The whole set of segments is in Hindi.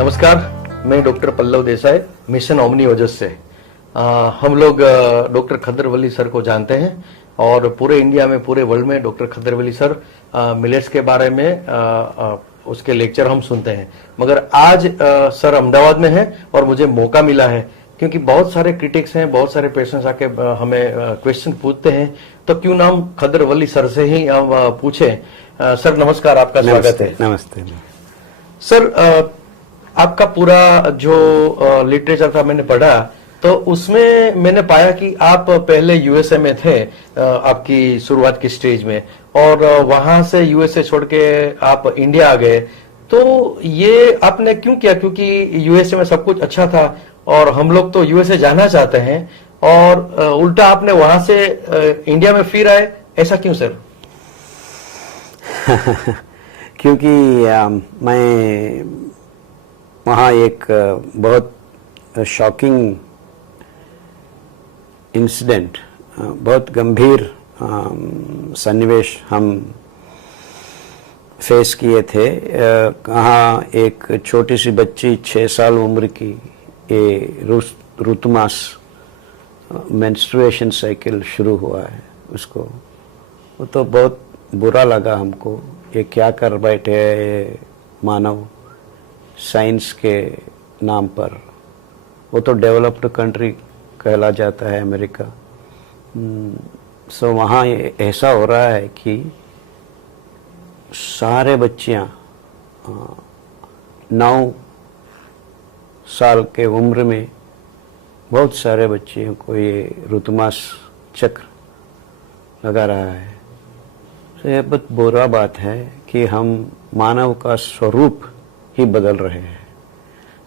नमस्कार, मैं doctor Pallav Desai, mission omni Ojas से। हम लोग डॉक्टर खद्दरवली सर को जानते हैं और पूरे इंडिया में, पूरे वर्ल्ड में डॉक्टर खद्दरवली सर मिलेट्स के बारे में उसके लेक्चर हम सुनते हैं। मगर आज सर अहमदाबाद में हैं और मुझे मौका मिला है क्योंकि बहुत सारे क्रिटिक्स हैं, बहुत सारे पेशेंट्स आके हमें क्वेश्चन पूछते हैं, तो क्यों नाम खद्दरवली सर से ही हम पूछे। सर नमस्कार, आपका स्वागत है। नमस्ते सर, आपका पूरा जो लिटरेचर था मैंने पढ़ा, तो उसमें मैंने पाया कि आप पहले यूएसए में थे, आपकी शुरुआत की स्टेज में, और वहां से यूएसए छोड़ के आप इंडिया आ गए। तो ये आपने क्यों किया? क्योंकि यूएसए में सब कुछ अच्छा था और हम लोग तो यूएसए जाना चाहते हैं, और उल्टा आपने वहां से इंडिया में फिर आए, ऐसा क्यों सर? क्योंकि मैं वहाँ एक बहुत शॉकिंग इंसिडेंट, बहुत गंभीर सन्निवेश हम फेस किए थे। कहाँ एक छोटी सी बच्ची 6 साल उम्र की, ये ऋतुमास मेंस्ट्रुएशन साइकिल शुरू हुआ है उसको। वो तो बहुत बुरा लगा हमको, ये क्या कर बैठे हैं मानव साइंस के नाम पर। वो तो डेवलप्ड कंट्री कहला जाता है अमेरिका। सो वहाँ ऐसा हो रहा है कि सारे बच्चियाँ 9 साल के उम्र में बहुत सारे बच्चियों को ये ऋतुमास चक्र लगा रहा है। तो ये बहुत बुरा बात है कि हम मानव का स्वरूप ही बदल रहे हैं।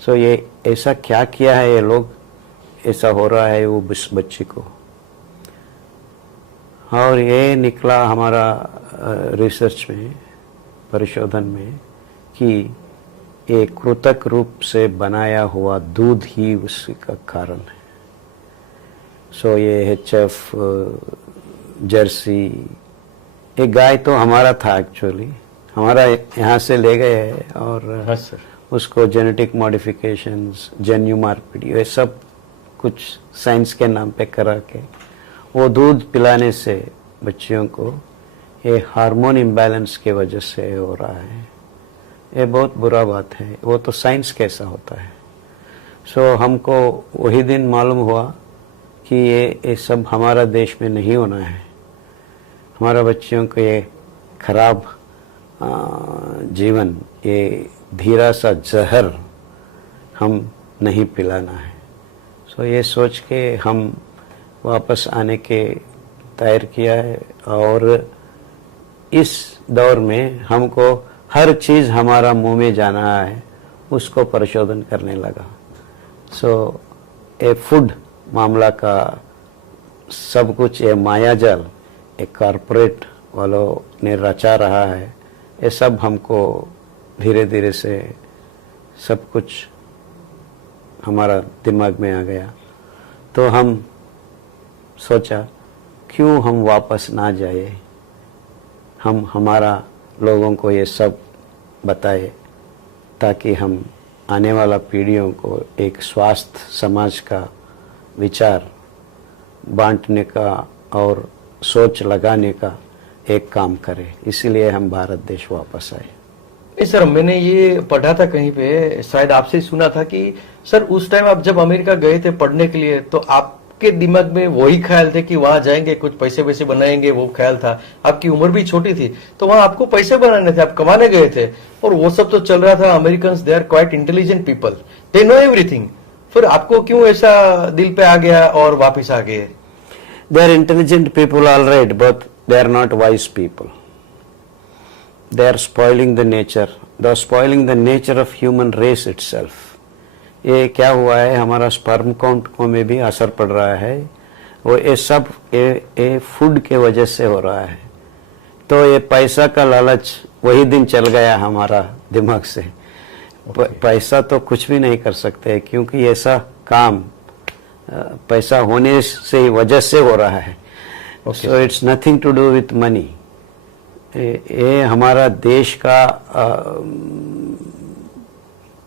सो ये ऐसा क्या किया है ये लोग, ऐसा हो रहा है वो बच्ची को। और ये निकला हमारा रिसर्च में, परिशोधन में, कि एक कृत्रिम रूप से बनाया हुआ दूध ही उसका कारण है। सो ये HF, जर्सी, एक गाय तो हमारा था एक्चुअली, हमारा यहाँ से ले गए हैं, और हाँ सर, उसको जेनेटिक मॉडिफिकेशंस, जेन्युमार्पिडी, ये सब कुछ साइंस के नाम पे करा के वो दूध पिलाने से बच्चियों को ये हार्मोन इम्बैलेंस के वजह से हो रहा है। ये बहुत बुरा बात है। वो तो साइंस कैसा होता है। सो हमको वही दिन मालूम हुआ कि ये सब हमारा देश में नहीं होना है। हमारा बच्चियों को ये खराब जीवन, ये धीरा सा जहर हम नहीं पिलाना है। सो ये सोच के हम वापस आने के तैयार किया है, और इस दौर में हमको हर चीज़ हमारा मुंह में जाना है, उसको परिशोधन करने लगा। सो ये फूड मामला का सब कुछ, ये मायाजाल एक कॉरपोरेट वालों ने रचा रहा है, ये सब हमको धीरे धीरे से सब कुछ हमारा दिमाग में आ गया। तो हम सोचा क्यों हम वापस ना जाए, हम हमारा लोगों को ये सब बताए, ताकि हम आने वाला पीढ़ियों को एक स्वस्थ समाज का विचार बांटने का और सोच लगाने का एक काम करें। इसीलिए हम भारत देश वापस आए। सर, मैंने ये पढ़ा था कहीं पे, शायद आपसे सुना था कि सर उस टाइम आप जब अमेरिका गए थे पढ़ने के लिए, तो आपके दिमाग में वही ख्याल थे कि वहां जाएंगे, कुछ पैसे वैसे बनाएंगे, वो ख्याल था। आपकी उम्र भी छोटी थी, तो वहां आपको पैसे बनाने थे, आप कमाने गए थे, और वो सब तो चल रहा था। American they are quite intelligent people, they know everything. फिर आपको क्यों ऐसा दिल पे आ गया और वापिस आ गए? They are intelligent people, all right, but they are not wise people. They are spoiling the nature. They are spoiling the nature of human race itself. ये क्या हुआ है, हमारा स्पर्म काउंट को में भी असर पड़ रहा है। वो ये सब ये फूड के वजह से हो रहा है। तो ये पैसा का लालच वही दिन चल गया हमारा दिमाग से। पैसा तो कुछ भी नहीं कर सकते, क्योंकि ऐसा काम पैसा होने से वजह से हो रहा है। So it's nothing to do with money. ये हमारा देश का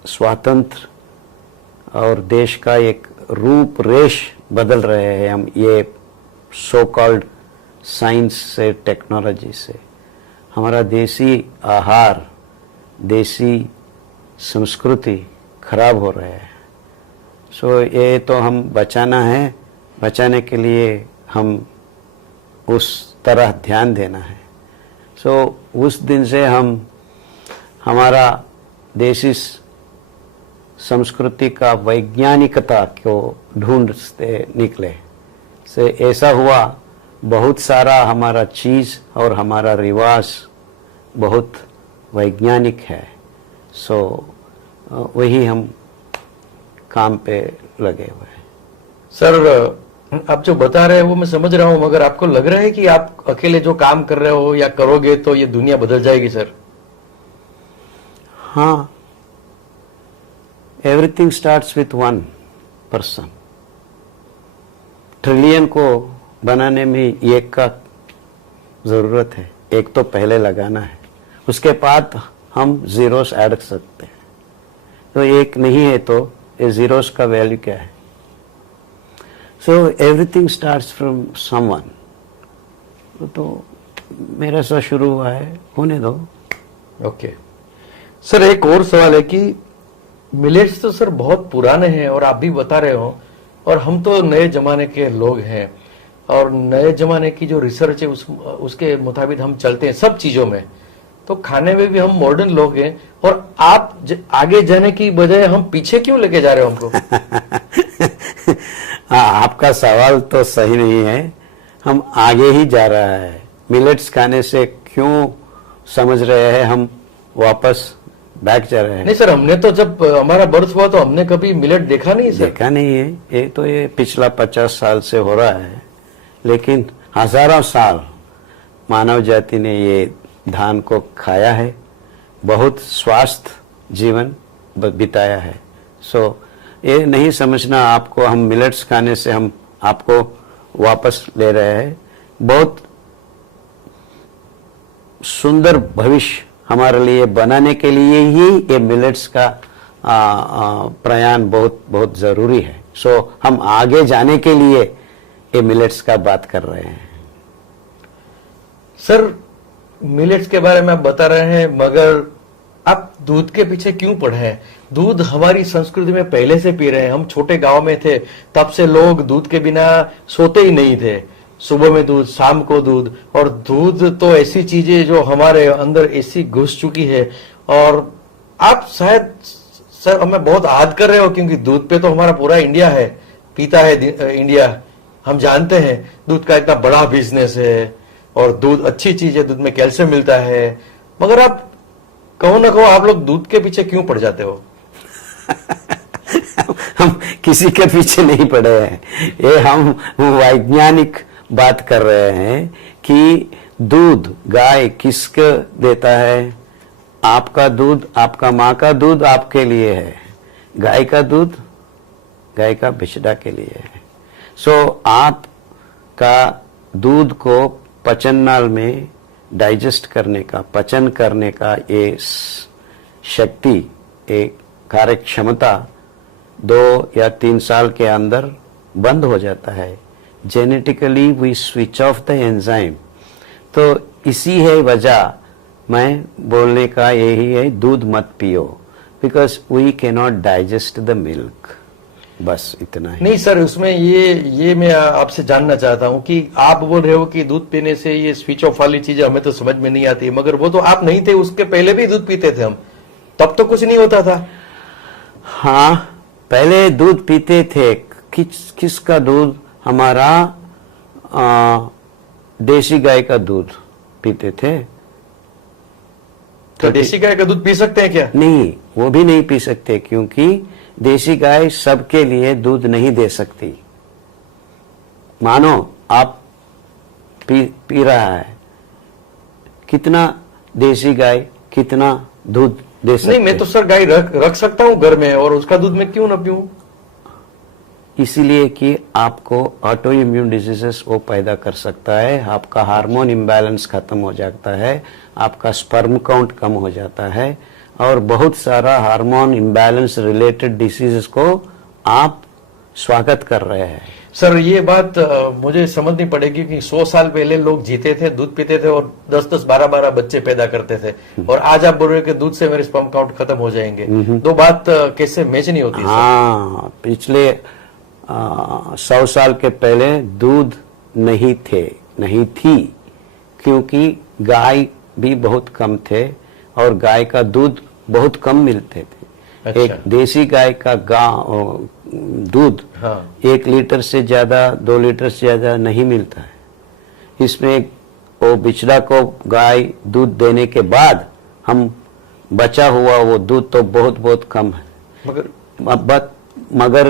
स्वातंत्र और देश का एक रूपरेश बदल रहे हैं हम, ये सो कॉल्ड साइंस से, टेक्नोलॉजी से। हमारा देसी आहार, देसी संस्कृति खराब हो रहा है। सो ये तो हम बचाना है, बचाने के लिए हम उस तरह ध्यान देना है। सो उस दिन से हम हमारा देसी संस्कृति का वैज्ञानिकता को ढूंढते निकले। से ऐसा हुआ, बहुत सारा हमारा चीज़ और हमारा रिवाज बहुत वैज्ञानिक है। सो वही हम काम पे लगे हुए हैं। सर, आप जो बता रहे हैं वो मैं समझ रहा हूं, मगर आपको लग रहा है कि आप अकेले जो काम कर रहे हो या करोगे तो ये दुनिया बदल जाएगी सर? हाँ, everything starts with one person. Trillion को बनाने में एक का जरूरत है, एक तो पहले लगाना है, उसके बाद हम जीरोस ऐड कर सकते हैं। तो एक नहीं है तो ये जीरोस का वैल्यू क्या है? So everything starts from someone. तो मेरा सा शुरू हुआ है, होने दो। ओके सर, एक और सवाल है कि मिलेट्स तो सर बहुत पुराने हैं और आप भी बता रहे हो, और हम तो नए जमाने के लोग हैं और नए जमाने की जो रिसर्च है उसके मुताबिक हम चलते हैं सब चीजों में। तो खाने में भी हम मॉडर्न लोग हैं, और आप आगे जाने की बजाय हम पीछे क्यों लेके जा रहे हो हमको? हाँ, आपका सवाल तो सही नहीं है। हम आगे ही जा रहा है। मिलेट्स खाने से क्यों समझ रहे हैं हम वापस बैक जा रहे हैं? नहीं सर, हमने तो जब हमारा बर्थ हुआ तो हमने कभी मिलेट देखा नहीं सर। देखा नहीं है, ये पिछला 50 साल से हो रहा है, लेकिन हजारों साल मानव जाति ने ये धान को खाया है, बहुत स्वस्थ जीवन बिताया है। सो ये नहीं समझना आपको हम मिलेट्स खाने से हम आपको वापस ले रहे हैं। बहुत सुंदर भविष्य हमारे लिए बनाने के लिए ही ये मिलेट्स का प्रयाण बहुत बहुत जरूरी है। सो हम आगे जाने के लिए ये मिलेट्स का बात कर रहे हैं। सर, मिलेट्स के बारे में आप बता रहे हैं, मगर आप दूध के पीछे क्यों पड़े हैं? दूध हमारी संस्कृति में पहले से पी रहे हैं। हम छोटे गांव में थे तब से लोग दूध के बिना सोते ही नहीं थे। सुबह में दूध, शाम को दूध, और दूध तो ऐसी चीज है जो हमारे अंदर ऐसी घुस चुकी है। और आप शायद सर हमें बहुत याद कर रहे हो, क्योंकि दूध पे तो हमारा पूरा इंडिया है, पीता है इंडिया। हम जानते हैं दूध का इतना बड़ा बिजनेस है और दूध अच्छी चीज है, दूध में कैल्शियम मिलता है, मगर आप कहो ना कहो आप लोग दूध के पीछे क्यों पड़ जाते हो? हम किसी के पीछे नहीं पड़े हैं, ये हम वैज्ञानिक बात कर रहे हैं कि दूध गाय किसको देता है? आपका दूध, आपका माँ का दूध आपके लिए है, गाय का दूध गाय का बछड़ा के लिए है। सो आपका दूध को पचन नाल में डाइजेस्ट करने का, पचन करने का ये शक्ति, एक कार्य क्षमता 2 या 3 साल के अंदर बंद हो जाता है। Genetically we switch off the enzyme. तो इसी है वजह मैं बोलने का यही है, दूध मत पियो, because we cannot digest the milk. बस इतना ही। नहीं सर, उसमें ये मैं आपसे जानना चाहता हूं कि आप बोल रहे हो कि दूध पीने से ये स्विच ऑफ वाली चीजें हमें तो समझ में नहीं आती, मगर वो तो आप नहीं थे, उसके पहले भी दूध पीते थे हम, तब तो कुछ नहीं होता था। हाँ, पहले दूध पीते थे। किसका दूध? हमारा देसी गाय का दूध पीते थे। तो देसी गाय का दूध पी सकते हैं क्या? नहीं, वो भी नहीं पी सकते, क्योंकि देसी गाय सबके लिए दूध नहीं दे सकती। मानो आप पी रहा है, कितना देसी गाय कितना दूध दे सकते? नहीं, मैं तो सर गाय रख सकता हूं घर में, और उसका दूध मैं क्यों ना पीऊं? इसीलिए कि आपको ऑटो इम्यून डिजीजेस वो पैदा कर सकता है, आपका हार्मोन इम्बैलेंस खत्म हो जाता है, आपका स्पर्म काउंट कम हो जाता है, और बहुत सारा हार्मोन इम्बैलेंस रिलेटेड डिसीजेस को आप स्वागत कर रहे हैं। सर ये बात मुझे समझनी पड़ेगी कि 100 साल पहले लोग जीते थे, दूध पीते थे और 10-10, 12-12 बच्चे पैदा करते थे, और आज आप बोल रहे हो कि दूध से मेरे स्पर्म काउंट खत्म हो जाएंगे। दो बात कैसे मैच नहीं होती? हाँ, पिछले 100 साल के पहले दूध नहीं थी, क्योंकि गाय भी बहुत कम थे और गाय का दूध बहुत कम मिलते थे। अच्छा। एक देसी गाय का दूध हाँ। 1 लीटर से ज्यादा, 2 लीटर से ज्यादा नहीं मिलता है। इसमें वो बिचड़ा को गाय दूध देने के बाद हम बचा हुआ वो दूध तो बहुत बहुत कम है।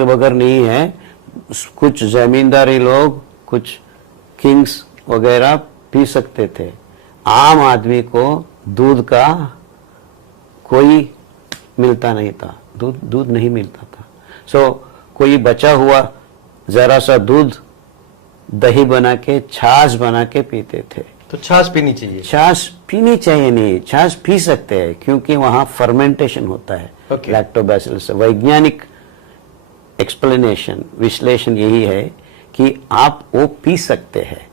मगर नहीं है। कुछ जमींदारी लोग, कुछ किंग्स वगैरह पी सकते थे। आम आदमी को दूध का कोई मिलता नहीं था, दूध नहीं मिलता था। सो कोई बचा हुआ जरा सा दूध दही बना के, छाछ बना के पीते थे। तो छाछ पीनी चाहिए? छाछ पीनी चाहिए नहीं, छाछ पी सकते हैं क्योंकि वहां फर्मेंटेशन होता है। Okay. लैक्टोबैसिलस। वैज्ञानिक एक्सप्लेनेशन, विश्लेषण यही है कि आप वो पी सकते हैं।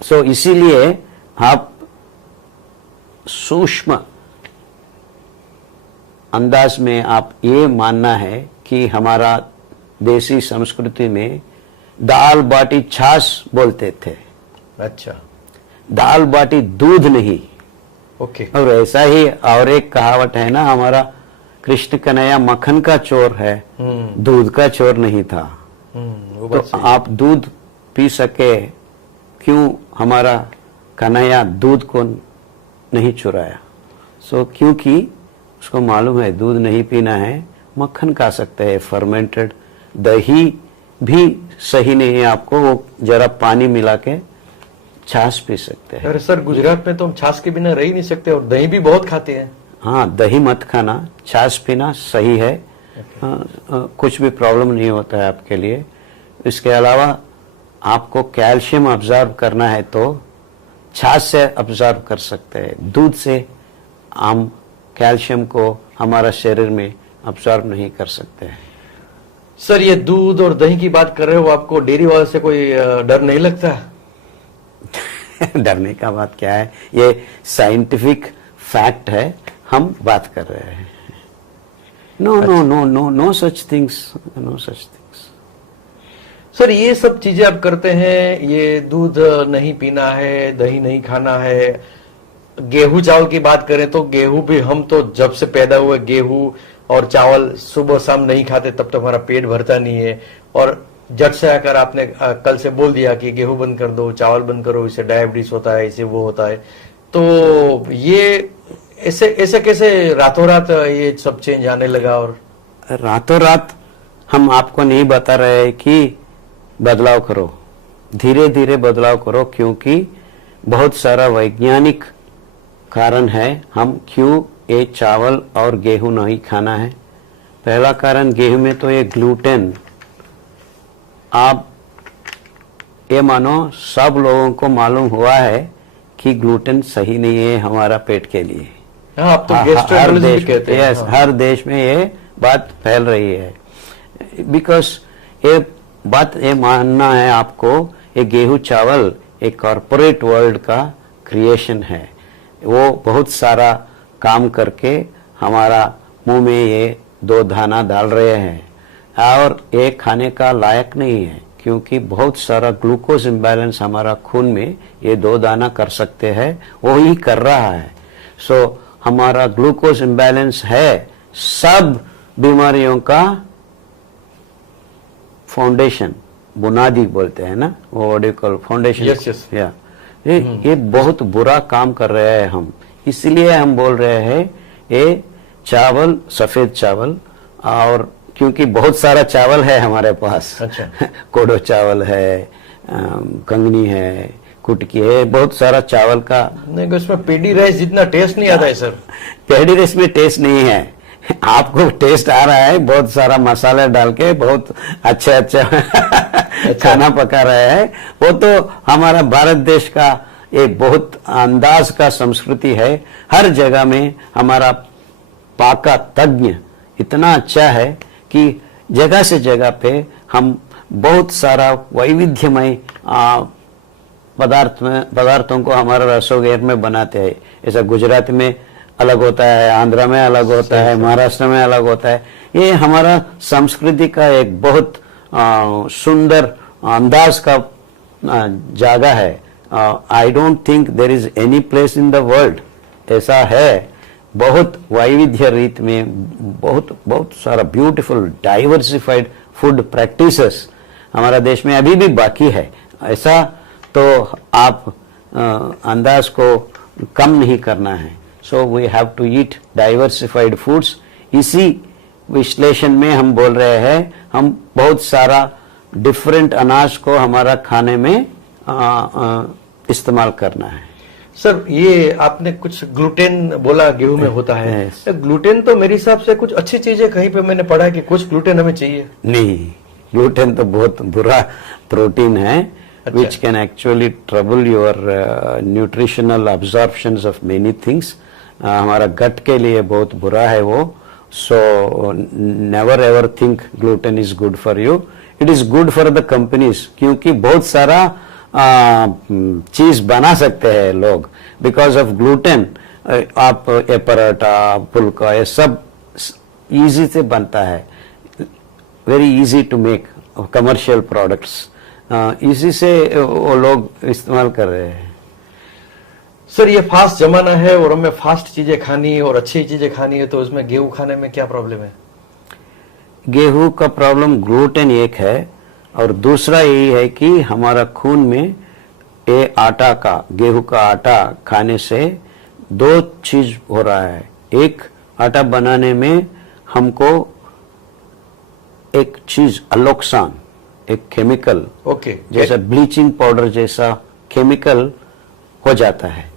सो इसीलिए आप सूक्ष्म अंदाज में आप ये मानना है कि हमारा देसी संस्कृति में दाल बाटी छाछ बोलते थे। अच्छा। दाल बाटी दूध नहीं। ओके। और ऐसा ही और एक कहावत है ना, हमारा कृष्ण कन्हैया मक्खन का चोर है, दूध का चोर नहीं था। वो तो बात सही। आप दूध पी सके, क्यों हमारा कन्हैया दूध को नहीं चुराया? क्योंकि उसको मालूम है दूध नहीं पीना है, मक्खन खा सकते हैं, फर्मेंटेड। दही भी सही नहीं है आपको, वो जरा पानी मिला के छाछ पी सकते हैं। अरे सर, गुजरात में तो हम छाछ के बिना रह ही नहीं सकते और दही भी बहुत खाते हैं। हाँ, दही मत खाना, छाछ पीना सही है। कुछ भी प्रॉब्लम नहीं होता है आपके लिए। इसके अलावा आपको कैल्शियम ऑब्जर्व करना है तो छाछ से ऑब्जर्व कर सकते हैं। दूध से हम कैल्शियम को हमारा शरीर में ऑब्जर्व नहीं कर सकते हैं। सर ये दूध और दही की बात कर रहे हो, आपको डेयरी वाले से कोई डर नहीं लगता? डरने का बात क्या है, ये साइंटिफिक फैक्ट है, हम बात कर रहे हैं। No such things. सर ये सब चीजें आप करते हैं, ये दूध नहीं पीना है, दही नहीं खाना है, गेहूं चावल की बात करें तो गेहूं भी हम तो जब से पैदा हुए गेहूं और चावल सुबह शाम नहीं खाते, तब तक हमारा पेट भरता नहीं है। और जट से आकर आपने कल से बोल दिया कि गेहूं बंद कर दो, चावल बंद करो, इससे डायबिटीज होता है, इससे वो होता है। तो ये ऐसे कैसे रातों रात ये सब चेंज आने लगा? और रातों रात हम आपको नहीं बता रहे हैं कि बदलाव करो, धीरे धीरे बदलाव करो, क्योंकि बहुत सारा वैज्ञानिक कारण है हम क्यों ये चावल और गेहूं नहीं खाना है। पहला कारण, गेहूं में तो ये ग्लूटेन, आप ये मानो सब लोगों को मालूम हुआ है कि ग्लूटेन सही नहीं है हमारा पेट के लिए। हाँ, आप तो गैस्ट्रोएंटेरोलॉजी कहते हैं। यस, हर देश में ये बात फैल रही है। बिकॉज ये बात ये मानना है आपको, ये गेहूं चावल एक कॉर्पोरेट वर्ल्ड का क्रिएशन है। वो बहुत सारा काम करके हमारा मुंह में ये 2 दाना डाल रहे हैं और ये खाने का लायक नहीं है, क्योंकि बहुत सारा ग्लूकोज इम्बैलेंस हमारा खून में ये 2 दाना कर सकते हैं, वो ही कर रहा है। सो हमारा ग्लूकोज इम्बैलेंस है सब बीमारियों का फाउंडेशन, बुनियादी बोलते हैं ना, वो फाउंडेशन। यस। या ये बहुत बुरा काम कर रहे हैं हम, इसलिए हम बोल रहे हैं ये चावल, सफेद चावल, और क्योंकि बहुत सारा चावल है हमारे पास। अच्छा। कोडो चावल है, कंगनी है, कुटकी है, बहुत सारा चावल का। नहीं, उसमें पेडी राइस जितना टेस्ट नहीं आता है सर। पेडी राइस में टेस्ट नहीं है, आपको टेस्ट आ रहा है, बहुत सारा मसाला डाल के बहुत अच्छा खाना पका रहे हैं। वो तो हमारा भारत देश का एक बहुत अंदाज का संस्कृति है। हर जगह में हमारा पाका तज्ञ इतना अच्छा है कि जगह से जगह पे हम बहुत सारा वैविध्यमय पदार्थों को हमारा रसोई में बनाते हैं। ऐसा गुजरात में अलग होता है, आंध्र में अलग होता है, महाराष्ट्र में अलग होता है। ये हमारा संस्कृति का एक बहुत सुंदर अंदाज का जगह है। I don't think there is any place in the world ऐसा है। बहुत वैविध्य रीत में बहुत सारा ब्यूटीफुल डाइवर्सिफाइड फूड प्रैक्टिसेस हमारा देश में अभी भी बाकी है। ऐसा तो आप अंदाज को कम नहीं करना है। So we have to eat diversified foods. इसी विश्लेषण में हम बोल रहे हैं हम बहुत सारा डिफरेंट अनाज को हमारा खाने में इस्तेमाल करना है। सर, ये आपने कुछ ग्लूटेन बोला गेहूं में होता है। Yes. ग्लूटेन तो मेरे हिसाब से कुछ अच्छी चीज है, कहीं पे मैंने पढ़ा है कि कुछ ग्लूटेन हमें चाहिए। नहीं, ग्लूटेन तो बहुत बुरा प्रोटीन है। अच्छा। which can actually trouble your nutritional absorptions of many things. हमारा गट के लिए बहुत बुरा है वो। So never ever think gluten is good for you. It is good for the companies क्योंकि बहुत सारा चीज बना सकते हैं लोग बिकॉज ऑफ ग्लूटेन। आप ये पराठा, फुल्का, ये सब इजी से बनता है, very easy to make commercial products. इसी से वो लोग इस्तेमाल कर रहे हैं। सर, ये फास्ट जमाना है और हमें फास्ट चीजें खानी है और अच्छी चीजें खानी है, तो इसमें गेहूं खाने में क्या प्रॉब्लम है? गेहूं का प्रॉब्लम ग्लूटेन एक है और दूसरा यही है कि हमारा खून में ये आटा का, गेहूं का आटा खाने से दो चीज हो रहा है। एक, आटा बनाने में हमको एक चीज अलोक्सान, एक केमिकल, ओके, जैसा ब्लीचिंग पाउडर जैसा केमिकल हो जाता है।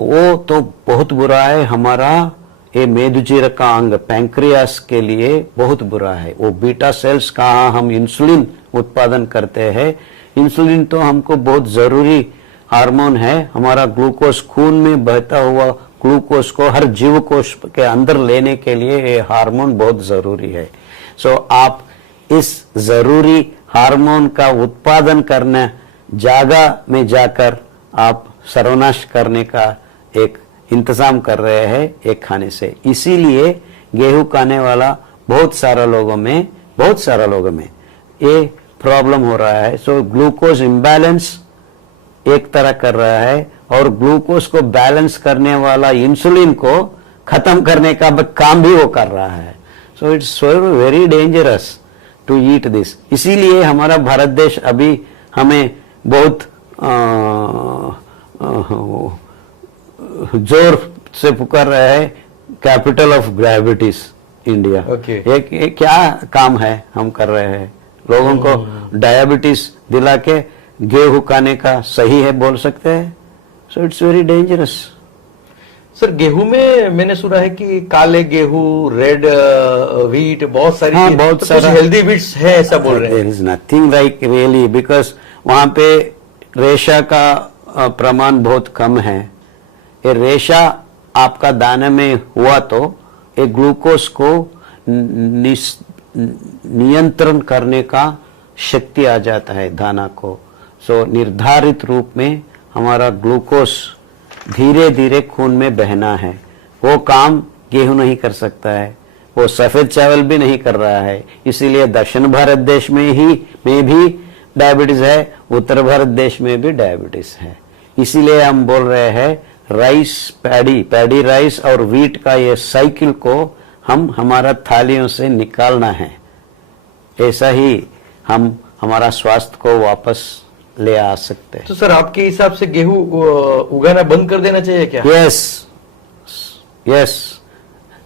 वो तो बहुत बुरा है। हमारा ये मेदुजीर का अंग पैंक्रियास के लिए बहुत बुरा है। वो बीटा सेल्स कहाँ हम इंसुलिन उत्पादन करते हैं। इंसुलिन तो हमको बहुत जरूरी हार्मोन है। हमारा ग्लूकोज, खून में बहता हुआ ग्लूकोज को हर जीव कोश के अंदर लेने के लिए ये हार्मोन बहुत जरूरी है। सो आप इस जरूरी हार्मोन का उत्पादन करने जगह में जाकर आप सर्वनाश करने का एक इंतजाम कर रहे हैं एक खाने से। इसीलिए गेहूं खाने वाला बहुत सारा लोगों में ये प्रॉब्लम हो रहा है। सो ग्लूकोज इम्बैलेंस एक तरह कर रहा है और ग्लूकोज को बैलेंस करने वाला इंसुलिन को खत्म करने का काम भी वो कर रहा है। So it's so very dangerous to eat this. इसीलिए हमारा भारत देश अभी हमें बहुत जोर से पुकार रहा है, कैपिटल ऑफ डायबिटीज इंडिया। एक क्या काम है हम कर रहे हैं, लोगों को डायबिटीज दिला के गेहूं खाने का सही है बोल सकते हैं। So it's very dangerous. Sir, गेहूं में मैंने सुना है कि काले गेहूं, रेड व्हीट, बहुत सारी बहुत सारा हेल्दी व्हीट्स है ऐसा बोल रहे हैं। There is nothing like really, because वहां पे रेशा का प्रमाण बहुत कम है। ये रेशा आपका दाने में हुआ तो एक ग्लूकोज को नियंत्रण करने का शक्ति आ जाता है दाना को। सो निर्धारित रूप में हमारा ग्लूकोज धीरे धीरे खून में बहना है। वो काम गेहूं नहीं कर सकता है, वो सफेद चावल भी नहीं कर रहा है। इसीलिए दक्षिण भारत देश में भी डायबिटीज है, उत्तर भारत देश में भी डायबिटीज है। इसीलिए हम बोल रहे हैं राइस, पैडी राइस और व्हीट का ये साइकिल को हम हमारा थालियों से निकालना है। ऐसा ही हम हमारा स्वास्थ्य को वापस ले आ सकते हैं। तो सर, आपके हिसाब से गेहूं उगाना बंद कर देना चाहिए क्या? यस,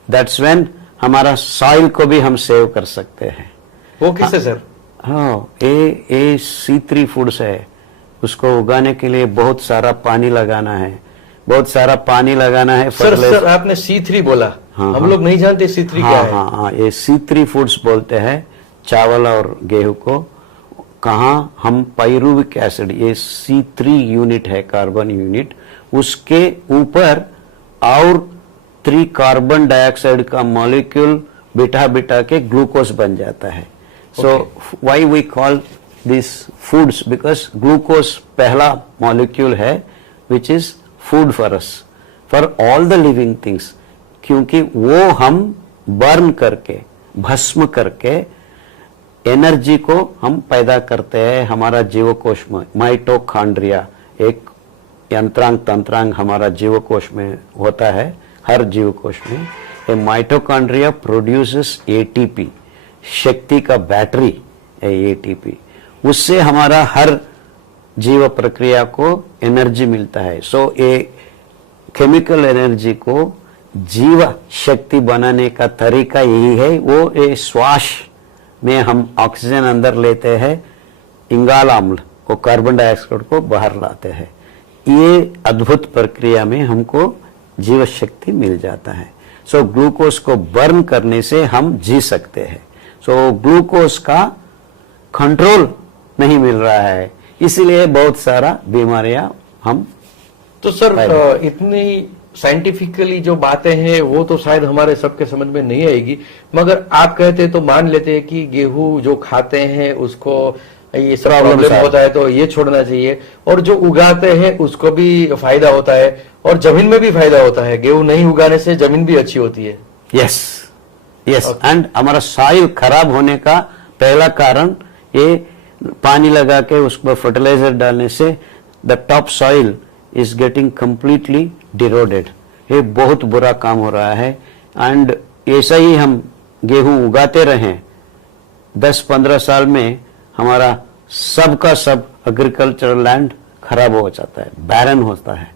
दैट्स व्हेन हमारा सॉइल को भी हम सेव कर सकते हैं। वो कैसे सर? हाँ, ये C3 फूड्स है। उसको उगाने के लिए बहुत सारा पानी लगाना है, सर आपने C3 बोला। हम लोग नहीं जानते C3 क्या है। हाँ, ये C3 फूड्स बोलते हैं चावल और गेहूं को। कहाँ हम पाइरुविक एसिड, ये C3 यूनिट है, कार्बन यूनिट, उसके ऊपर और 3 कार्बन डाइऑक्साइड का मॉलिक्यूल बिठा बिठा के ग्लूकोज बन जाता है. So why we call this foods, because glucose पहला मॉलिक्यूल है which is food for us, for all the living things, क्योंकि वो हम बर्न करके, भस्म करके एनर्जी को हम पैदा करते हैं हमारा जीवकोश में. माइटोकॉन्ड्रिया एक यंत्रांग तंत्रांग हमारा जीवकोश में होता है, हर जीवकोश में. ए माइटोकॉन्ड्रिया प्रोड्यूसेस एटीपी, शक्ति का बैटरी है एटीपी. उससे हमारा हर जीव प्रक्रिया को एनर्जी मिलता है. सो ए केमिकल एनर्जी को जीव शक्ति बनाने का तरीका यही है. वो ए श्वास में हम ऑक्सीजन अंदर लेते हैं, इंगाल अम्ल को, कार्बन डाइऑक्साइड को बाहर लाते हैं. ये अद्भुत प्रक्रिया में हमको जीव शक्ति मिल जाता है. सो ग्लूकोज को बर्न करने से हम जी सकते हैं. सो ग्लूकोज का कंट्रोल नहीं मिल रहा है, इसीलिए बहुत सारा बीमारियां हम. तो सर इतनी साइंटिफिकली जो बातें हैं वो तो शायद हमारे सबके समझ में नहीं आएगी, मगर आप कहते तो मान लेते हैं कि गेहूं जो खाते हैं उसको ये सब प्रॉब्लम होता है तो ये छोड़ना चाहिए, और जो उगाते हैं उसको भी फायदा होता है, और जमीन में भी फायदा होता है. गेहूं नहीं उगाने से जमीन भी अच्छी होती है. Yes yes. एंड हमारा सॉइल खराब होने का पहला कारण ये पानी लगा के उसमें फर्टिलाइजर डालने से the top soil is getting completely eroded. ये बहुत बुरा काम हो रहा है. एंड ऐसा ही हम गेहूं उगाते रहें 10-15 साल में हमारा सब का सब एग्रीकल्चरल लैंड खराब हो जाता है, बैरन होता है.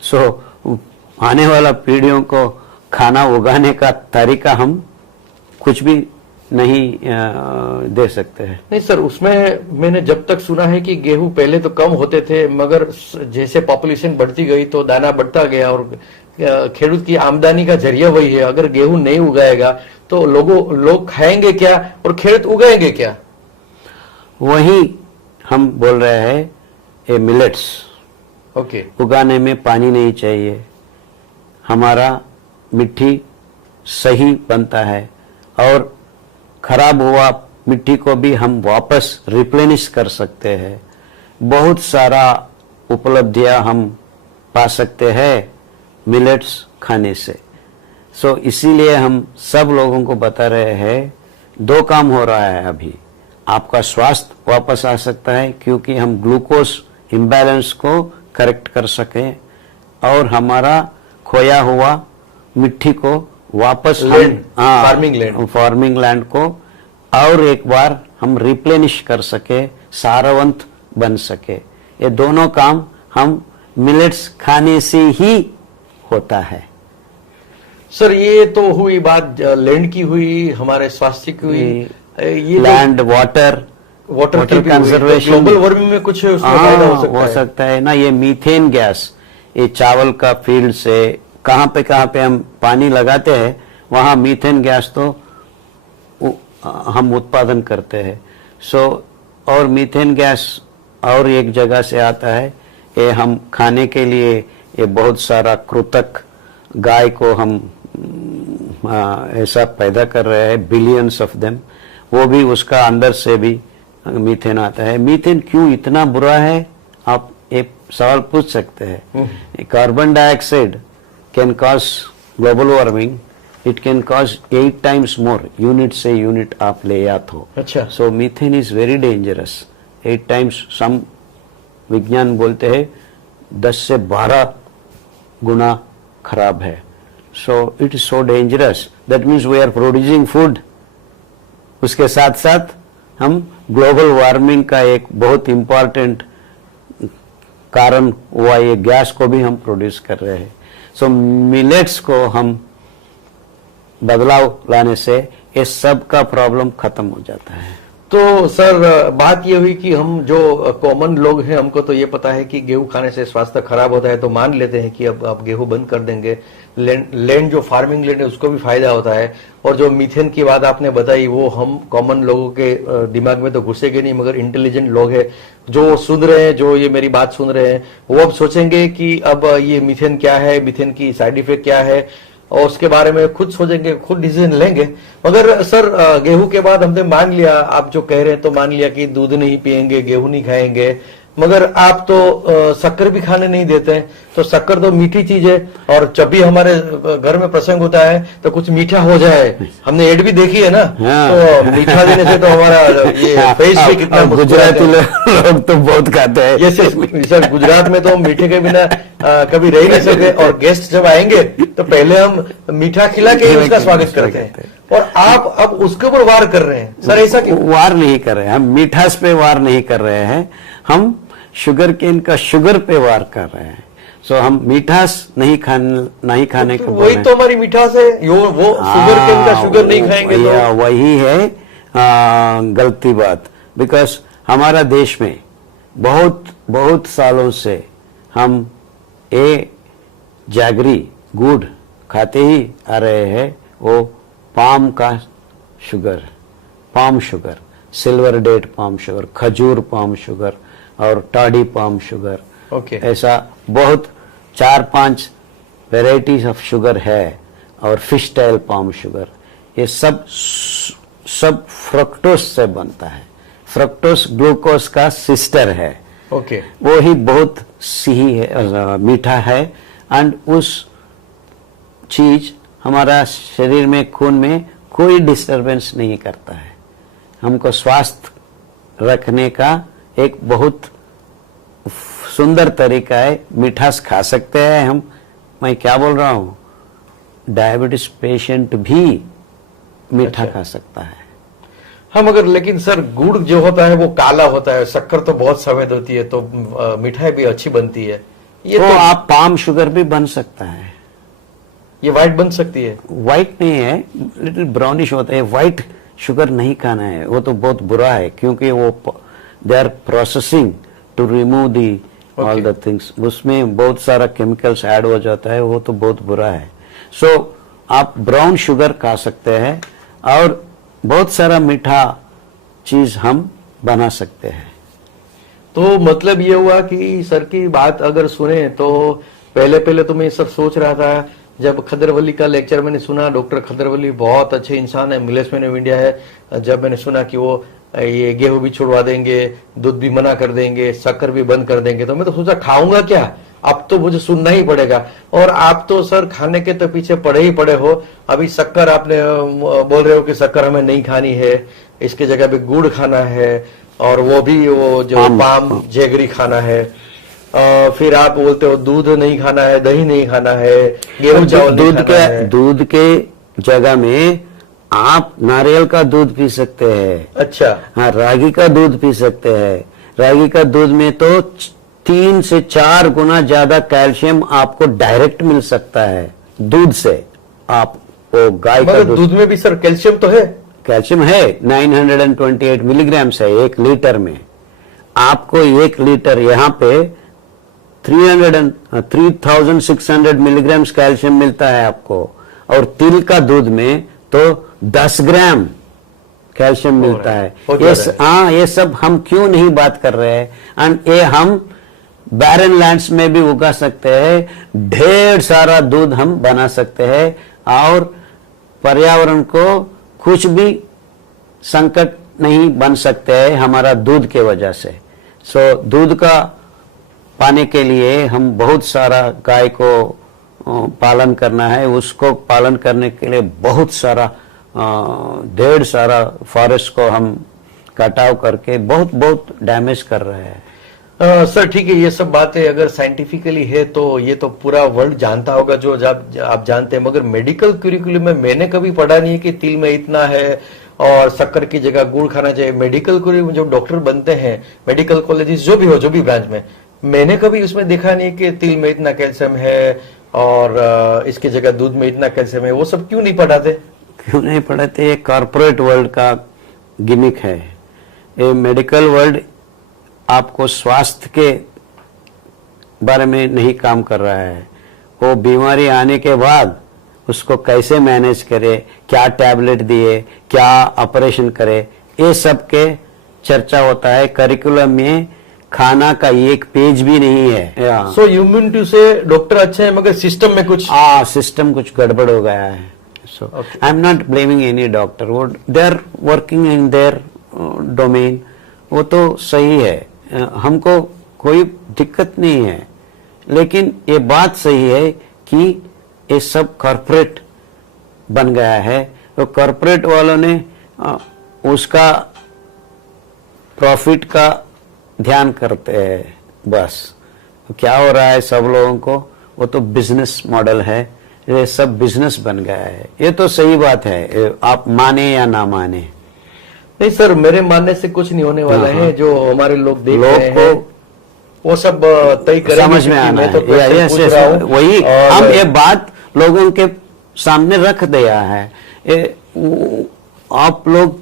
सो आने वाला पीढ़ियों को खाना उगाने का तरीका हम कुछ भी नहीं दे सकते हैं. नहीं सर, उसमें मैंने जब तक सुना है कि गेहूं पहले तो कम होते थे, मगर जैसे पॉपुलेशन बढ़ती गई तो दाना बढ़ता गया, और खेडूत की आमदनी का जरिया वही है. अगर गेहूं नहीं उगाएगा तो लोग खाएंगे क्या और खेत उगाएंगे क्या? वही हम बोल रहे हैं ये मिलेट्स. ओके. उगाने में पानी नहीं चाहिए, हमारा मिट्टी सही बनता है, और खराब हुआ मिट्टी को भी हम वापस रिप्लेनिश कर सकते हैं. बहुत सारा उपलब्धियां हम पा सकते हैं मिलेट्स खाने से. सो इसीलिए हम सब लोगों को बता रहे हैं 2 काम हो रहा है अभी. आपका स्वास्थ्य वापस आ सकता है क्योंकि हम ग्लूकोज इम्बैलेंस को करेक्ट कर सकें, और हमारा खोया हुआ मिट्टी को वापस फार्मिंग लैंड को और एक बार हम रिप्लेनिश कर सके, सारवंत बन सके. ये दोनों काम हम मिलेट्स खाने से ही होता है. सर ये तो हुई बात लैंड की, हुई हमारे स्वास्थ्य की हुई. ये land water conservation, global warming में कुछ उसमें फायदा हो सकता है ना. ये मीथेन गैस, ये चावल का फील्ड से कहां पे हम पानी लगाते हैं वहां मीथेन गैस तो हम उत्पादन करते हैं. सो और मीथेन गैस और एक जगह से आता है. ये हम खाने के लिए ये बहुत सारा कृतक गाय को हम ऐसा पैदा कर रहे हैं, बिलियंस ऑफ देम. वो भी उसका अंदर से भी मीथेन आता है. मीथेन क्यों इतना बुरा है आप एक सवाल पूछ सकते हैं. Carbon dioxide can cause global warming, it can cause 8 times more. Unit से यूनिट आप ले आते हो. अच्छा. So methane is very dangerous. 8 times, some विज्ञान बोलते हैं 10 से 12 गुना खराब है. So it is so dangerous. That means we are producing food, उसके साथ साथ हम ग्लोबल वार्मिंग का एक बहुत इंपॉर्टेंट कारण हुआ ये गैस को भी हम प्रोड्यूस कर रहे हैं. सो मिलेट्स को हम बदलाव लाने से ये सब का प्रॉब्लम खत्म हो जाता है. तो सर बात ये हुई कि हम जो कॉमन लोग हैं हमको तो ये पता है कि गेहूं खाने से स्वास्थ्य खराब होता है, तो मान लेते हैं कि अब आप गेहूं बंद कर देंगे. लैंड जो फार्मिंग लैंड है उसको भी फायदा होता है. और जो मीथेन की बात आपने बताई वो हम कॉमन लोगों के दिमाग में तो घुसेगे नहीं, मगर इंटेलिजेंट लोग हैं जो सुन रहे हैं, जो ये मेरी बात सुन रहे हैं, वो अब सोचेंगे कि अब ये मीथेन क्या है, मीथेन की साइड इफेक्ट क्या है. और उसके बारे में खुद सोचेंगे, खुद डिसीजन लेंगे। मगर सर गेहूं के बाद हमने मान लिया, आप जो कह रहे हैं तो मान लिया कि दूध नहीं पिएंगे, गेहूं नहीं खाएंगे, मगर आप तो शक्कर भी खाने नहीं देते हैं। तो शक्कर तो मीठी चीज है, और जब भी हमारे घर में प्रसंग होता है तो कुछ मीठा हो जाए, हमने एड भी देखी है ना। तो मीठा देने से तो हमारा ये फेस भी कितना गुजराती लोग तो बहुत खाते हैं। ये सर गुजरात में तो हम मीठे के बिना कभी रह ही नहीं सकते, और गेस्ट जब आएंगे तो पहले हम मीठा खिला के ही उसका स्वागत करते हैं। और आप अब उसके ऊपर वार कर रहे हैं सर, ऐसा क्यों? वार नहीं कर रहे हैं हम, मिठास पे वार नहीं कर रहे हैं हम, शुगर केन का शुगर पे वार कर रहे हैं। सो हम मिठास नहीं खाने को वही तो हमारी मिठास है, वो शुगर केन का शुगर नहीं खाएंगे तो वही है गलती बात। बिकॉज हमारा देश में बहुत बहुत सालों से हम जैगरी गुड़ खाते ही आ रहे हैं। वो पाम का sugar, palm sugar, silver date palm sugar, खजूर पाम शुगर और टाडी पाम शुगर, ऐसा बहुत 4-5 वेराइटीज ऑफ शुगर है। और फिश टेल पाम शुगर, ये सब फ्रक्टोस से बनता है। फ्रक्टोस ग्लूकोज का सिस्टर है। वो ही बहुत सिही है, मीठा है। एंड उस चीज हमारा शरीर में, खून में कोई डिस्टरबेंस नहीं करता है। हमको स्वास्थ्य रखने का एक बहुत सुंदर तरीका है। मिठास खा सकते हैं हम, मैं क्या बोल रहा हूँ, डायबिटीज पेशेंट भी मीठा खा सकता है। हाँ, मगर लेकिन सर गुड़ जो होता है वो काला होता है, शक्कर तो बहुत सफेद होती है, तो मिठाई भी अच्छी बनती है। ये तो आप पाम शुगर भी बन सकता है। ये व्हाइट बन सकती है? व्हाइट नहीं है, लिटिल ब्राउनिश होता है। व्हाइट शुगर नहीं खाना है, वो तो बहुत बुरा है, क्योंकि वो they are processing to remove the all the things. उसमें बहुत सारा केमिकल्स ऐड हो जाता है, वो तो बहुत बुरा है। सो आप ब्राउन शुगर खा सकते हैं और बहुत सारा मीठा चीज हम बना सकते हैं। तो मतलब ये हुआ कि सर की बात अगर सुने तो पहले तो मैं सब सोच रहा था, जब खदरवली का लेक्चर मैंने सुना, डॉक्टर खदरवली बहुत अच्छे इंसान है, मिलेट्समैन ऑफ इंडिया है। जब मैंने सुना कि वो ये गेहूं भी छुड़वा देंगे, दूध भी मना कर देंगे, शक्कर भी बंद कर देंगे, तो मैं तो सोचा खाऊंगा क्या, अब तो मुझे सुनना ही पड़ेगा। और आप तो सर खाने के तो पीछे पड़े ही पड़े हो। अभी शक्कर आपने बोल रहे हो कि शक्कर हमें नहीं खानी है, इसके जगह पे गुड़ खाना है, और वो भी वो जो पाम जैगरी खाना है। फिर आप बोलते हो दूध नहीं खाना है, दही नहीं खाना है, गेहूं चावल नहीं खाना है। दूध के जगह में आप नारियल का दूध पी सकते हैं। अच्छा। हाँ, रागी का दूध पी सकते हैं। रागी का दूध में तो 3 से 4 गुना ज्यादा कैल्शियम आपको डायरेक्ट मिल सकता है दूध से। आप वो गाय का दूध में भी सर कैल्शियम तो है? कैल्शियम है, 928 मिलीग्राम है 1 लीटर में। आपको 1 लीटर यहाँ पे 3600 मिलीग्राम कैल्शियम मिलता है आपको। और तिल का दूध में तो 10 ग्राम कैल्शियम मिलता है। ये सब हम क्यों नहीं बात कर रहे हैं? एंड ये हम बैरन लैंड्स में भी उगा सकते हैं। ढेर सारा दूध हम बना सकते हैं और पर्यावरण को कुछ भी संकट नहीं बन सकते हैं हमारा दूध के वजह से। सो दूध का पाने के लिए हम बहुत सारा गाय को पालन करना है। उसको पालन करने के लिए बहुत सारा ढेर सारा फॉरेस्ट को हम कटाव करके बहुत डैमेज कर रहे हैं। सर ठीक है, ये सब बातें अगर साइंटिफिकली है तो ये तो पूरा वर्ल्ड जानता होगा, जो आप जानते हैं। मगर मेडिकल क्यूरिकुलम में मैंने कभी पढ़ा नहीं है कि तिल में इतना है और शक्कर की जगह गुड़ खाना चाहिए। मेडिकल क्यूरिकुलम जो डॉक्टर बनते हैं, मेडिकल कॉलेजेस जो भी हो, जो भी ब्रांच में, मैंने कभी उसमें देखा नहीं कि तिल में इतना कैल्शियम है और इसकी जगह दूध में इतना कैल्शियम है। वो सब क्यों नहीं पढ़ाते? क्यों नहीं पढ़ाते? ये कॉर्पोरेट वर्ल्ड का गिमिक है। ये मेडिकल वर्ल्ड आपको स्वास्थ्य के बारे में नहीं काम कर रहा है। वो बीमारी आने के बाद उसको कैसे मैनेज करे, क्या टैबलेट दिए, क्या ऑपरेशन करे, ये सब के चर्चा होता है। करिकुलम में खाना का एक पेज भी नहीं है। सो इम्यूनिटी से डॉक्टर अच्छे हैं मगर सिस्टम में कुछ सिस्टम कुछ गड़बड़ हो गया है। So I am not blaming any doctor, वो they are working in their domain, वो तो सही है, हमको कोई दिक्कत नहीं है। लेकिन ये बात सही है कि ये सब कॉर्पोरेट बन गया है, तो कॉर्पोरेट वालों ने उसका प्रॉफिट का ध्यान करते हैं बस। तो क्या हो रहा है सब लोगों को, वो तो बिजनेस मॉडल है, ये सब बिजनेस बन गया है। ये तो सही बात है, आप माने या ना माने। नहीं सर, मेरे मानने से कुछ नहीं होने वाला है, जो हमारे लोग देख रहे लोग हैं वो सब तय करेंगे। समझ में आना मैं तो है, क्वेश्चन पूछ रहा हूं वही और हम ये बात लोगों के सामने रख दिया है, आप लोग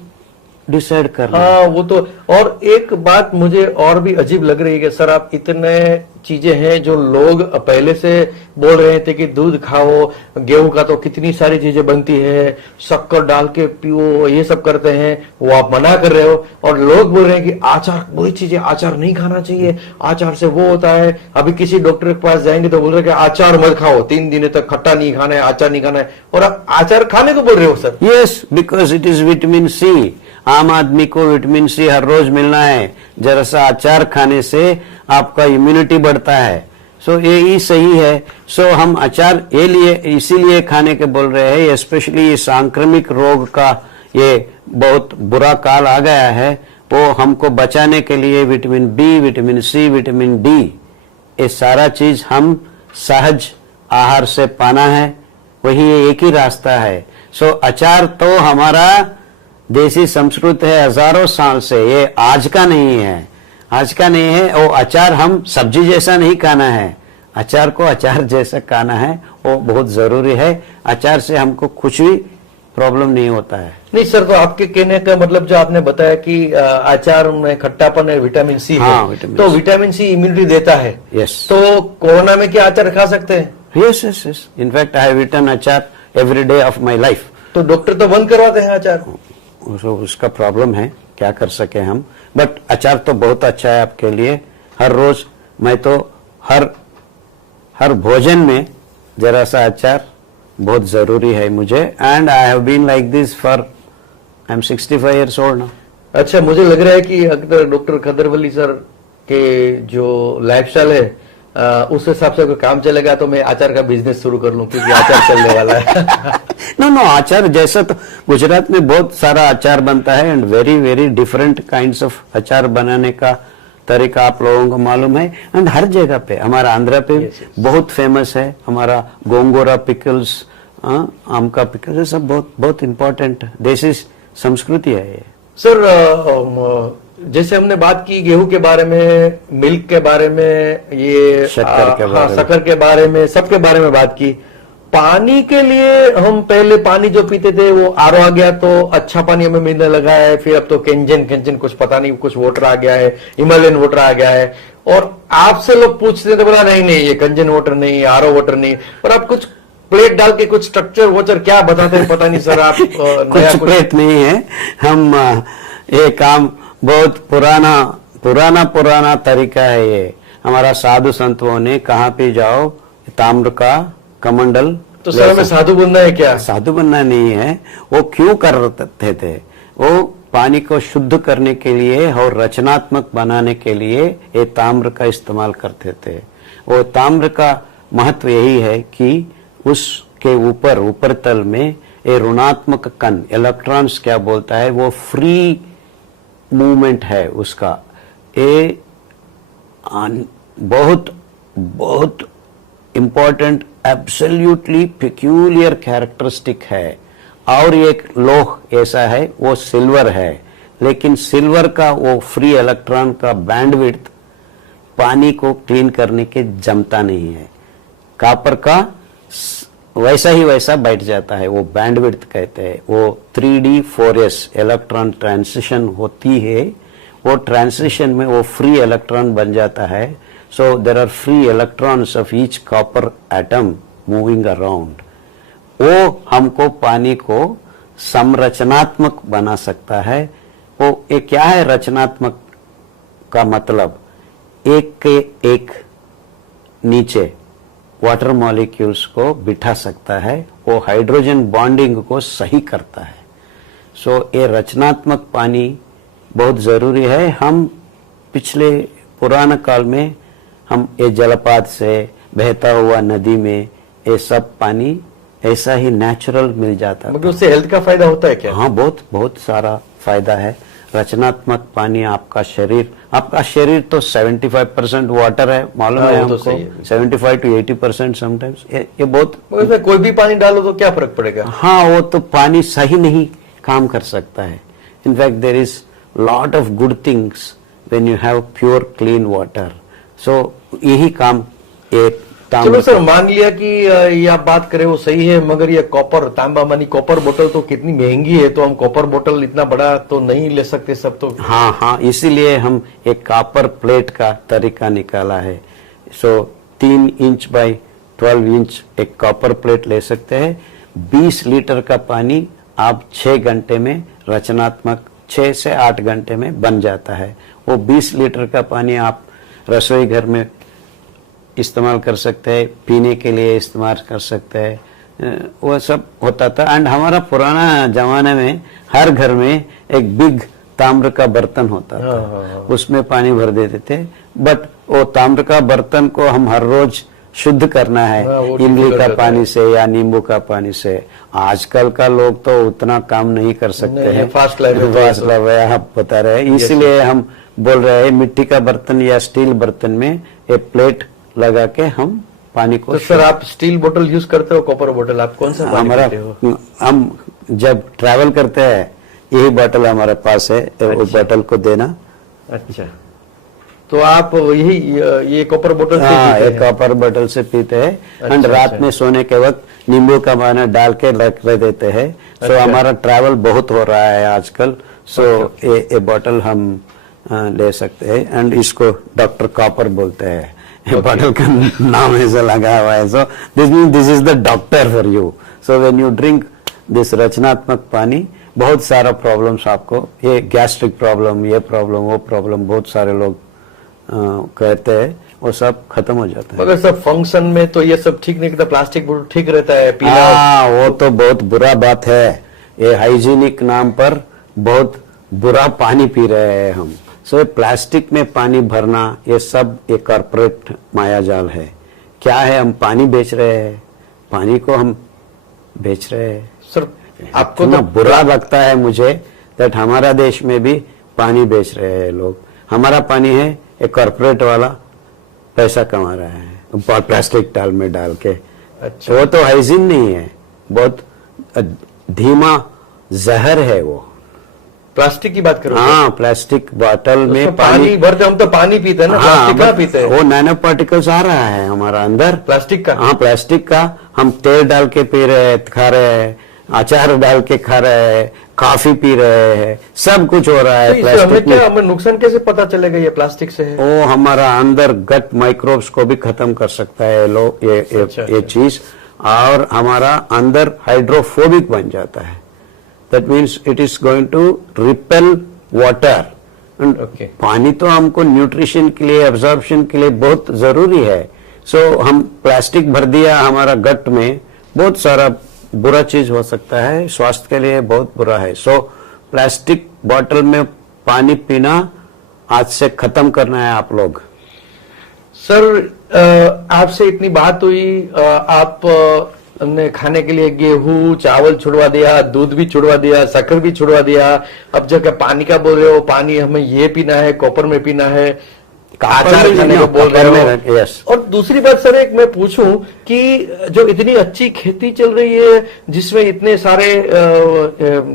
डिसाइड कर रहे हैं। हाँ वो तो। और एक बात मुझे और भी अजीब लग रही है कि सर आप इतने चीजें हैं जो लोग पहले से बोल रहे थे कि दूध खाओ, गेहूं का तो कितनी सारी चीजें बनती है, शक्कर डाल के पियो, ये सब करते हैं, वो आप मना कर रहे हो। और लोग बोल रहे हैं कि आचार, वही चीजें आचार नहीं खाना चाहिए, आचार से वो होता है। अभी किसी डॉक्टर के पास जाएंगे तो बोल रहे हैं कि आचार मत खाओ, 3 दिन तक खट्टा नहीं खाना है, आचार नहीं खाना है, और आप आचार खाने को बोल रहे हो sir. Yes, because it is vitamin C. आम आदमी को विटामिन सी हर रोज मिलना है, जरा सा अचार खाने से आपका इम्यूनिटी बढ़ता है। सो ये ही सही है। सो हम अचार ये लिए इसीलिए खाने के बोल रहे हैं, स्पेशली ये सांक्रमिक रोग का ये बहुत बुरा काल आ गया है, वो हमको बचाने के लिए vitamin B, vitamin C, vitamin D, ये सारा चीज हम सहज आहार से पाना है, वही एक ही रास्ता है। सो अचार तो हमारा देसी संस्कृत है हजारों साल से, ये आज का नहीं है, आज का नहीं है। वो अचार हम सब्जी जैसा नहीं खाना है, अचार को अचार जैसा खाना है, वो बहुत जरूरी है। अचार से हमको कुछ भी प्रॉब्लम नहीं होता है। नहीं सर, तो आपके कहने का मतलब जो आपने बताया कि अचार में खट्टापन है, विटामिन सी हाँ, है, तो विटामिन सी इम्यूनिटी देता है। यस। तो कोरोना में क्या अचार खा सकते हैं? Yes yes yes, in fact I have eaten achar every day of my life. तो डॉक्टर तो बंद करवाते हैं अचार। उसका प्रॉब्लम है, क्या कर सके हम, बट अचार तो बहुत अच्छा है आपके लिए। हर रोज मैं तो हर भोजन में जरा सा अचार बहुत जरूरी है मुझे। And I have been like this for, I am 65 years old now। अच्छा, मुझे लग रहा है कि अगर डॉक्टर खदरवली सर के जो लाइफस्टाइल है उस हिसाब से अगर काम चलेगा तो मैं अचार का बिजनेस शुरू कर लूं, क्योंकि अचार चलने वाला है। नो अचार जैसा तो गुजरात में बहुत सारा अचार बनता है, and very very different kinds of अचार बनाने का तरीका आप लोगों को मालूम है। एंड हर जगह पे, हमारा आंध्रा पे बहुत फेमस है, हमारा गोंगोरा पिकल्स, आम का पिकल्स, ये सब बहुत बहुत इम्पोर्टेंट देसी संस्कृति है ये। सर जैसे हमने बात की गेहूं के बारे में, मिल्क के बारे में, ये शक्कर के बारे में, शक्कर के बारे में, सबके बारे में बात की। पानी के लिए हम पहले पानी जो पीते थे वो आरओ आ गया तो अच्छा पानी हमें मिलने लगा है, फिर अब तो केंजन कुछ पता नहीं कुछ वाटर आ गया है, हिमालयन वाटर आ गया है। और आपसे लोग पूछते थे, बोला नहीं ये कंजन वाटर नहीं, आरओ वाटर नहीं, और आप कुछ प्लेट डाल के कुछ स्ट्रक्चर वोचर क्या बताते हैं पता नहीं सर। आप कुछ प्लेट नहीं है, हम ये काम बहुत पुराना तरीका है ये। हमारा साधु संतों ने कहाँ पे जाओ, ताम्र का कमंडल। तो सर हमें साधु बनना है क्या? साधु बनना नहीं है, वो क्यों करते थे, वो पानी को शुद्ध करने के लिए और रचनात्मक बनाने के लिए ये ताम्र का इस्तेमाल करते थे। वो ताम्र का महत्व यही है कि उसके ऊपर तल में ये ऋणात्मक कण, इलेक्ट्रॉन्स क्या बोलता है, वो फ्री मूवमेंट है उसका। ये बहुत बहुत इंपॉर्टेंट, एब्सोल्युटली पेक्यूलियर कैरेक्टरिस्टिक है। और एक लोह ऐसा है, वो सिल्वर है, लेकिन सिल्वर का वो फ्री इलेक्ट्रॉन का बैंडविड्थ पानी को क्लीन करने के जमता नहीं है। कॉपर का वैसा ही वैसा बैठ जाता है, वो बैंडविड्थ कहते हैं। वो 3D 4S इलेक्ट्रॉन ट्रांजिशन होती है, वो ट्रांजिशन में वो फ्री इलेक्ट्रॉन बन जाता है। So there are free electrons of each copper atom moving around. वो हमको पानी को संरचनात्मक बना सकता है। वो ये क्या है रचनात्मक का मतलब, एक के एक नीचे वाटर मॉलिक्यूल्स को बिठा सकता है, वो हाइड्रोजन बॉन्डिंग को सही करता है। सो ये रचनात्मक पानी बहुत जरूरी है। हम पिछले पुराने काल में हम ये जलपात से बहता हुआ नदी में ये सब पानी ऐसा ही नेचुरल मिल जाता मगर उससे हेल्थ का फायदा होता है क्या? हाँ, बहुत बहुत सारा फायदा है। रचनात्मक पानी आपका शरीर तो 75% वाटर है, मालूम हाँ, है वो तो हमको। सही है। 75 to 80% समटाइम्स ये बहुत। मगर इसमें कोई भी पानी डालो तो क्या फर्क पड़ेगा? हाँ, वो तो पानी सही नहीं काम कर सकता है। In fact there is lot of good things when you have pure clean water. So यही काम एक चलो सर, मान लिया कि ये आप बात करें वो सही है, मगर ये कॉपर तांबा मानी कॉपर बोतल तो कितनी महंगी है, तो हम कॉपर बोतल इतना बड़ा तो नहीं ले सकते सब तो। हाँ हाँ, इसीलिए हम एक कॉपर प्लेट का तरीका निकाला है। सो 3 इंच बाय 12 इंच एक कॉपर प्लेट ले सकते हैं। 20 लीटर का पानी आप 6 घंटे में रचनात्मक 6 से 8 घंटे में बन जाता है। वो 20 लीटर का पानी आप रसोई घर में इस्तेमाल कर सकते हैं, पीने के लिए इस्तेमाल कर सकते हैं, वो सब होता था। एंड हमारा पुराना जमाने में हर घर में एक बिग ताम्र का बर्तन होता था, उसमें पानी भर देते थे। बट वो ताम्र का बर्तन को हम हर रोज शुद्ध करना है, इमली का पानी से या नींबू का पानी से। आजकल का लोग तो उतना काम नहीं कर सकते हैं, फास्ट लाइफ है, आप बता रहे हैं। इसलिए हम बोल रहे हैं मिट्टी का बर्तन या स्टील बर्तन में एक प्लेट लगा के हम पानी को। तो सर, आप स्टील बोतल यूज करते हो, कॉपर बोतल? आप कौन सा पानी पीते हो? हम जब ट्रैवल करते हैं यही बोतल हमारे पास है। उस बोतल को देना। अच्छा, तो आप यही ये कॉपर बोतल से हाँ, पीते एक हैं? कॉपर बोतल से पीते हैं। अच्छा, एंड रात अच्छा। में सोने के वक्त नींबू का पानी डाल के रख देते हैं। सो अच्छा। हमारा ट्रैवल बहुत हो रहा है आजकल। सो ये बोतल हम ले सकते हैं। एंड इसको डॉक्टर कॉपर बोलते हैं। बॉटल का नाम ऐसा लगा हुआ है। So this mean this is the doctor for you. So when you drink this रचनात्मक पानी, बहुत सारा प्रॉब्लम्स आपको, ये गैस्ट्रिक प्रॉब्लम, ये प्रॉब्लम, वो प्रॉब्लम, बहुत सारे लोग कहते हैं, वो सब खत्म हो जाता है। मगर सब फंक्शन में तो ये सब ठीक नहीं रहता, प्लास्टिक बोतल ठीक रहता है पीना। हाँ, वो तो बहुत बुरा बात है। ये हाइजीनिक नाम पर बहुत बुरा पानी पी रहे हैं हम। सो प्लास्टिक में पानी भरना, ये सब एक कॉर्पोरेट मायाजाल है। क्या है, हम पानी बेच रहे हैं, पानी को हम बेच रहे हैं। सर, आपको इतना तो बुरा लगता है मुझे दैट हमारा देश में भी पानी बेच रहे हैं लोग। हमारा पानी है, एक कॉर्पोरेट वाला पैसा कमा रहा है प्लास्टिक टाल में डाल के। अच्छा, वो तो हाइजीन नहीं है, बहुत धीमा जहर है वो। प्लास्टिक की बात करो। हाँ, प्लास्टिक बोतल में उसमें पानी भरते, हम तो पानी पीते हैं ना, प्लास्टिक कहाँ पीते हैं? वो नैनो पार्टिकल्स आ रहा है हमारा अंदर, प्लास्टिक का। हाँ, प्लास्टिक का। हम तेल डाल के पी रहे हैं, खा रहे हैं, अचार डाल के खा रहे हैं, कॉफी पी रहे हैं, सब कुछ हो रहा है तो इससे हमें प्लास्टिक में। क्या, हमें नुकसान कैसे पता चलेगा ये प्लास्टिक से है? वो हमारा अंदर गट माइक्रोब्स को भी खत्म कर सकता है ये चीज, और हमारा अंदर हाइड्रोफोबिक बन जाता है। That means it is going to repel water. पानी तो हमको न्यूट्रिशन के लिए, एब्जॉर्प्शन के लिए बहुत जरूरी है। सो हम प्लास्टिक भर दिया हमारा गट में, बहुत सारा बुरा चीज हो सकता है, स्वास्थ्य के लिए बहुत बुरा है। सो प्लास्टिक बोतल में पानी पीना आज से खत्म करना है आप लोग। सर, आपसे इतनी बात हुई, आप ने खाने के लिए गेहूं चावल छुड़वा दिया, दूध भी छुड़वा दिया, शक्कर भी छुड़वा दिया। अब जगह पानी का बोल रहे हो, पानी हमें ये पीना है, कॉपर में पीना है, अचार खाने को बोल रहे हो। यस। और दूसरी बात सर, एक मैं पूछूं कि जो इतनी अच्छी खेती चल रही है, जिसमें इतने सारे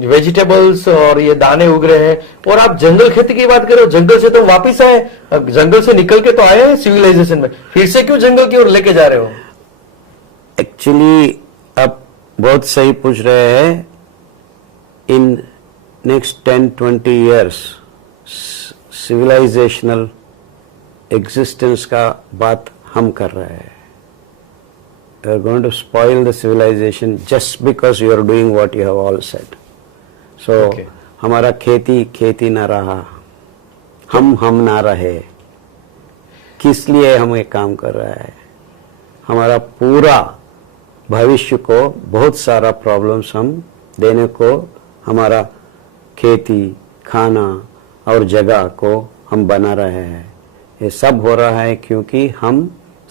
वेजिटेबल्स और ये दाने उग रहे हैं, और आप जंगल खेती की बात करो, जंगल से तो वापिस आए, जंगल से निकल के तो आए हैं सिविलाइजेशन में, फिर से क्यों जंगल की ओर लेके जा रहे हो? एक्चुअली आप बहुत सही पूछ रहे हैं। In next 10-20 years civilisational existence का बात हम कर रहे हैं। You are going to spoil the civilisation just because you are doing what you have all said. So हमारा खेती ना रहा, हम ना रहे। किस लिए हम ये काम कर रहा है? हमारा पूरा भविष्य को बहुत सारा प्रॉब्लम्स हम देने को, हमारा खेती, खाना और जगह को हम बना रहे हैं। ये सब हो रहा है क्योंकि हम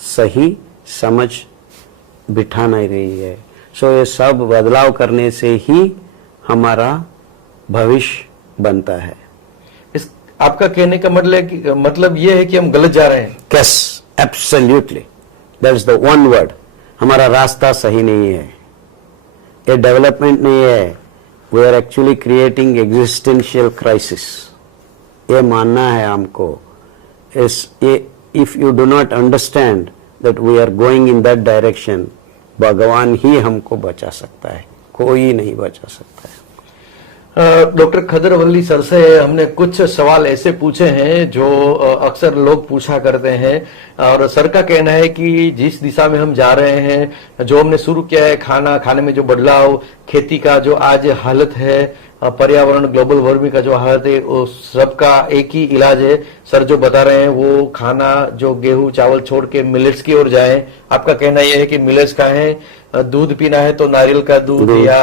सही समझ बिठा नहीं रही है। सो ये सब बदलाव करने से ही हमारा भविष्य बनता है। इस आपका कहने का मतलब ये है कि हम गलत जा रहे हैं। Yes, absolutely. That is the one word. हमारा रास्ता सही नहीं है, ये डेवलपमेंट नहीं है। We are actually creating existential crisis. ये मानना है हमको। If you do not understand that we are going in that direction, भगवान ही हमको बचा सकता है, कोई नहीं बचा सकता है। डॉक्टर खदरवल्ली सर से हमने कुछ सवाल ऐसे पूछे हैं जो अक्सर लोग पूछा करते हैं, और सर का कहना है कि जिस दिशा में हम जा रहे हैं, जो हमने शुरू किया है, खाने में जो बदलाव, खेती का जो आज हालत है, पर्यावरण, ग्लोबल वार्मिंग का जो हालत है, उस सबका एक ही इलाज है। सर जो बता रहे हैं वो खाना, जो गेहूं चावल छोड़ के मिलेट्स की ओर जाएं। आपका कहना यह है कि मिलेट्स का है, दूध पीना है तो नारियल का दूध या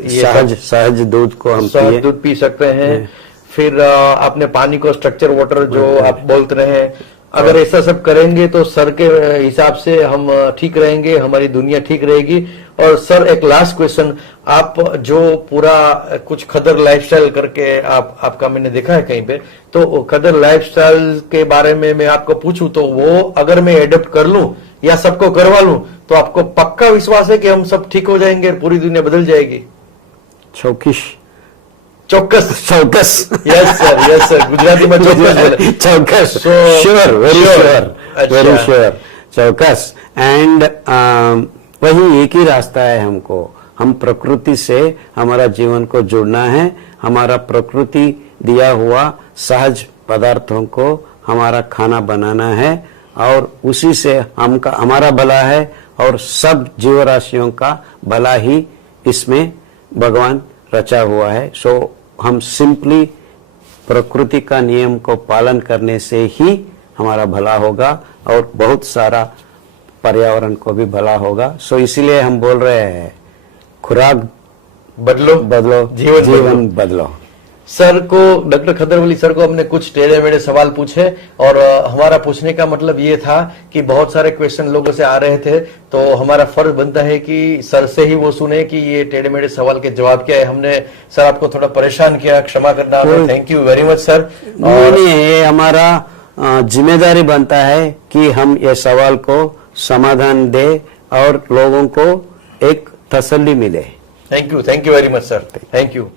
ये सहज दूध को हम सहज दूध पी सकते हैं। फिर आपने पानी को स्ट्रक्चर वाटर जो आप बोलते रहे हैं, अगर ऐसा सब करेंगे तो सर के हिसाब से हम ठीक रहेंगे, हमारी दुनिया ठीक रहेगी। और सर एक लास्ट क्वेश्चन, आप जो पूरा कुछ खदर लाइफस्टाइल करके आपका मैंने देखा है कहीं पे, तो खदर लाइफस्टाइल के बारे में मैं आपको पूछूं तो वो अगर मैं एडप्ट कर लूं या सबको करवा लूं तो आपको पक्का विश्वास है कि हम सब ठीक हो जाएंगे, पूरी दुनिया बदल जाएगी? चौकस यस सर गुजराती में चौकस श्योर, वेरी श्योर, चौकस। एंड वही एक ही रास्ता है हमको। हम प्रकृति से हमारा जीवन को जुड़ना है, हमारा प्रकृति दिया हुआ सहज पदार्थों को हमारा खाना बनाना है, और उसी से हमारा भला है और सब जीव राशियों का भला ही इसमें भगवान रचा हुआ है। सो हम सिंपली प्रकृति का नियम को पालन करने से ही हमारा भला होगा और बहुत सारा पर्यावरण को भी भला होगा। सो इसीलिए हम बोल रहे हैं खुराक बदलो, जीवन बदलो। सर को, डॉक्टर खदरवल्ली सर को हमने कुछ टेढ़े मेढ़े सवाल पूछे, और हमारा पूछने का मतलब ये था कि बहुत सारे क्वेश्चन लोगों से आ रहे थे, तो हमारा फर्ज बनता है कि सर से ही वो सुने कि ये टेढ़े मेढ़े सवाल के जवाब क्या है। हमने सर आपको थोड़ा परेशान किया, क्षमा करना। Thank you very much sir. और ये हमारा जिम्मेदारी बनता है कि हम ये सवाल को समाधान दे और लोगों को एक तसल्ली मिले। Thank you very much sir, thank you.